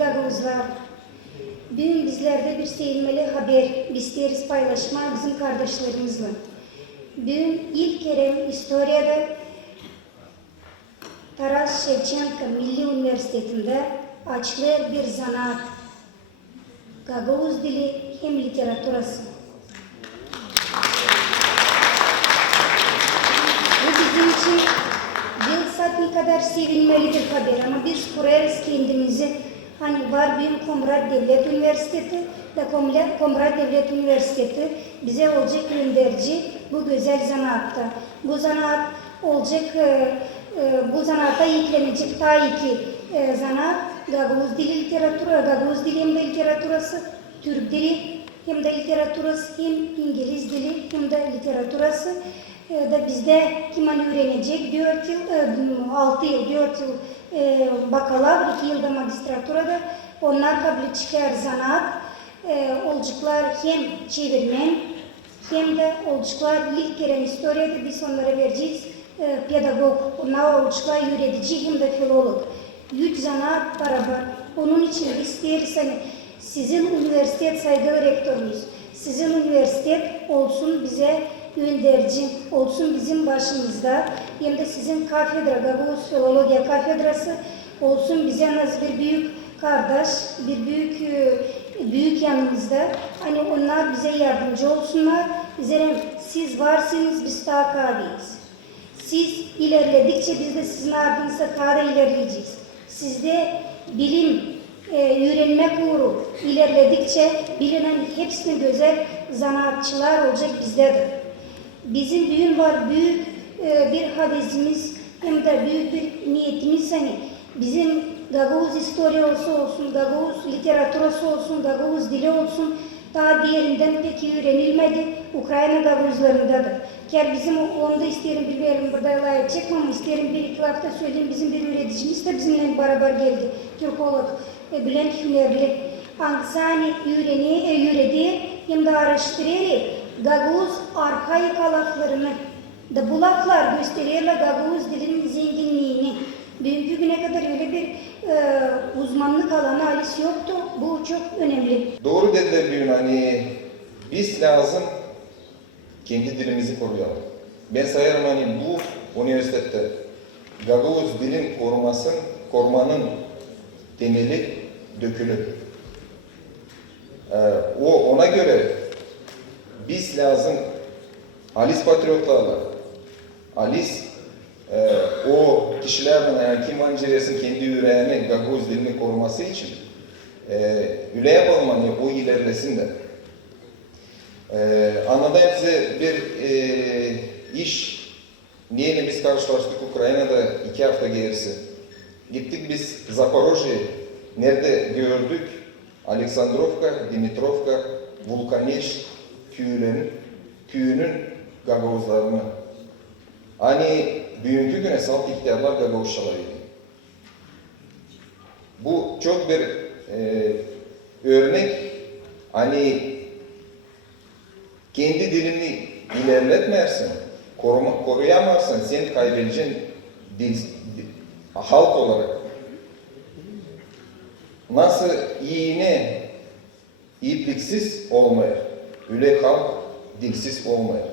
Gagavuzlar, bugün bizlerde bir sevinmeli haber isteriz paylaşmak bizim kardeşlerimizle. Bugün ilk kere historiada Taras Şevçenko Milli Üniversitesi'nde açılır bir zanaat, Gagavuz dili hem literatürası. Bu bizim için bir ne kadar sevinmeli bir haber ama biz kurarız kendimizi. Hani var bir Komrat Devlet Üniversitesi ve Komrat Devlet Üniversitesi bize olacak gönderici bu güzel zanaatta. Bu zanaat olacak, bu zanaata yüklenecek tabii ki zanaat Gagavuz dili literatürü, Gagavuz dili hem de literatürası, Türk dili hem de literatürası, hem İngiliz dili hem de literatürası da bizde kiman öğrenecek 4 yıl, 6 yıl, 4 yıl bakalar, 2 yılda magistraturada onlar kabul çıkar zanaat olacaklar hem çevirmen hem de olacaklar ilk kere historiada biz onlara vereceğiz pedagog, onlar olacaklar yönetici hem de filolog. 3 zanaat beraber. Onun için isteriz hani sizin üniversitet saygılı rektörünüz, sizin üniversitet olsun bize gönderici, olsun bizim başımızda, hem de sizin kafedra, Gagavuz Filologiya kafedrası olsun bize nasıl bir büyük kardeş, bir büyük yanımızda. Hani onlar bize yardımcı olsunlar. Bize siz varsınız, biz takabiyiz. Siz ilerledikçe biz de sizin ardınızda daha ilerleyeceğiz. Sizde bilim, öğrenme kuru ilerledikçe bilinen hepsine güzel zanaatçılar olacak bizde de. Bizim düğün var, büyük bir havesimiz hem de büyük bir niyetimiz hani bizim Gagavuz historiası olsun, Gagavuz literatürası olsun, Gagavuz dili olsun daha diğerinden pek öğrenilmedi. Ukrayna Gagavuzlarında da. Ker bizim onu da isterim bilmiyorum burada layık çekmem isterim bir iki hafta söyleyeyim bizim bir üreticimiz de bizimle beraber geldi. Türkolog, Bülent Hünerli. Angsani öğredi hem de araştırıyor. Gagavuz arkaik laflarını da bu laflar gösteriyorlar Gagavuz dilinin zenginliğini. Bugünkü güne kadar öyle bir uzmanlık alanı ailesi yoktu. Bu çok önemli. Doğru dediler bugün hani biz lazım kendi dilimizi koruyalım. Ben sayarım hani bu üniversitede Gagavuz dilin korumanın temeli dökülür. Ona göre biz lazım Alis patriotlarla, Alis o kişilerden yani kim anceresin kendi yüreğini Gagavuz dilini koruması için öyle yapalım hani o ilerlesin de. Anlatayım size bir iş. Niye biz karşılaştık Ukrayna'da 2 hafta gerisi. Gittik biz Zaporojye, nerede gördük? Aleksandrovka, Dimitrovka, Vulkaneş köyünün Gagavuzlarını. Hani bugünkü güne salt ihtiyarlar Gagavuzçalarıydı. Bu çok bir örnek. Hani kendi dilini ilerletmezsen, koruyamazsan sen kaybedeceksin halk olarak. Nasıl iğne ipliksiz olmayır, öyle halk dilsiz olmayır.